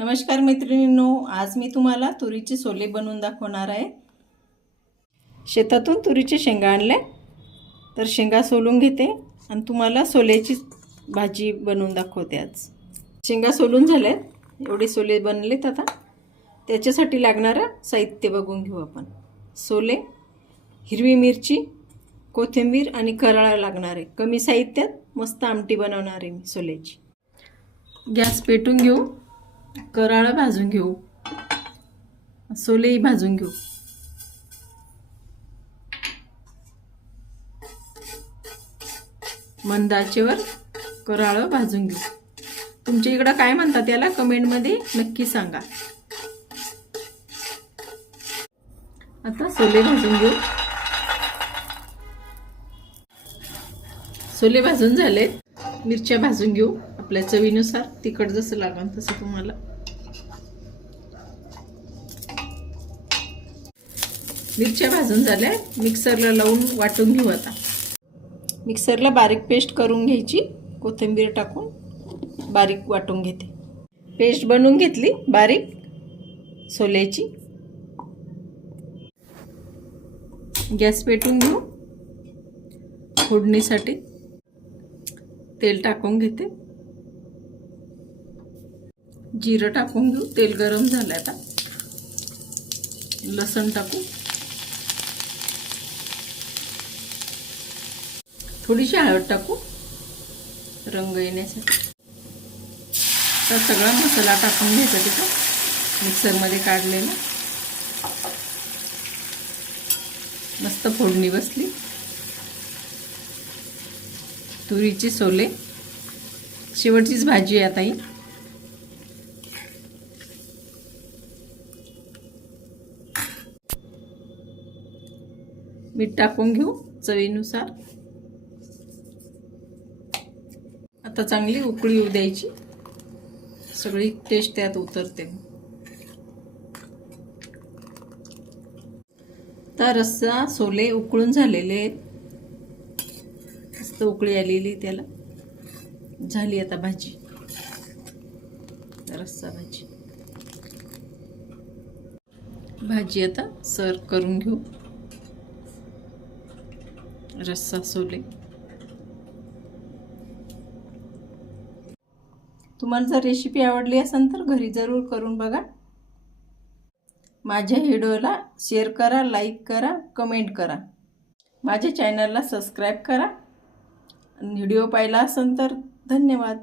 नमस्कार मैत्रिणींनो आज मी तुम्हाला तुरीचे सोले बनवून दाखवणार आहे. शेतातून तुरीचे शेंगा आणल्या तर शेंगा सोलून घेते आणि तुम्हाला सोल्याची भाजी बनवून दाखवते आज. शेंगा सोलून झाल्यात एवढे सोले बनलेत आता. त्याच्यासाठी लागणारं साहित्य बघून घेऊ आपण. सोले हिरवी मिरची कोथिंबीर आणि करळ लागणार आहे. कमी साहित्यात मस्त आमटी बनवणार आहे मी सोल्याची. गॅस पेटून घेऊ. कराळं भाजून घेऊ. सोलेही भाजून घेऊ. मंदाचेवर कराळं भाजून घेऊ. तुमच्या इकडं काय म्हणतात याला? कमेंटमध्ये नक्की सांगा. आता सोले भाजून घेऊ. सोले भाजून झालेत. मिरच्या भाजून घेऊ. आपल्या चवीनुसार तिखट जसं लागेल तसं तुम्हाला. मिरच्या भाजून झाल्या. मिक्सरला लावून वाटून घेऊ आता. मिक्सरला बारीक पेस्ट करून घ्यायची. कोथिंबीर टाकून बारीक वाटून घेते. पेस्ट बनवून घेतली. बारीक. सोल्याची. गॅस पेटून घेऊ. फोडणीसाठी तेल टाकून घेते. जिरं टाकून घेऊ. तेल गरम झालं आता. लसण टाकू. थोडीशी हळद टाकू. रंग येण्यासाठी. तर सगळा मसाला टाकून घ्यायचा तिथं. मिक्सरमध्ये काढलेला. मस्त फोडणी बसली. तुरीची सोले. शेवटचीच भाजी आहे आता ही. मीठ टाकून घेऊ चवीनुसार. आता चांगली उकळी येऊ द्यायची. सगळी टेस्ट त्यात उतरते. तर रस्सा सोले उकळून झालेले आहेत. मस्त उकळी आलेली त्याला. झाली आता भाजी. रस्सा भाजी. भाजी आता सर्व करून घेऊ. रस्सा सोले तुम्हाला जर रेसिपी आवडली असेल तर घरी जरूर करून बघा. माझ्या व्हिडिओला शेअर करा लाईक करा कमेंट करा. माझ्या चॅनलला सबस्क्राईब करा. व्हिडिओ पाहिला असेल तर धन्यवाद.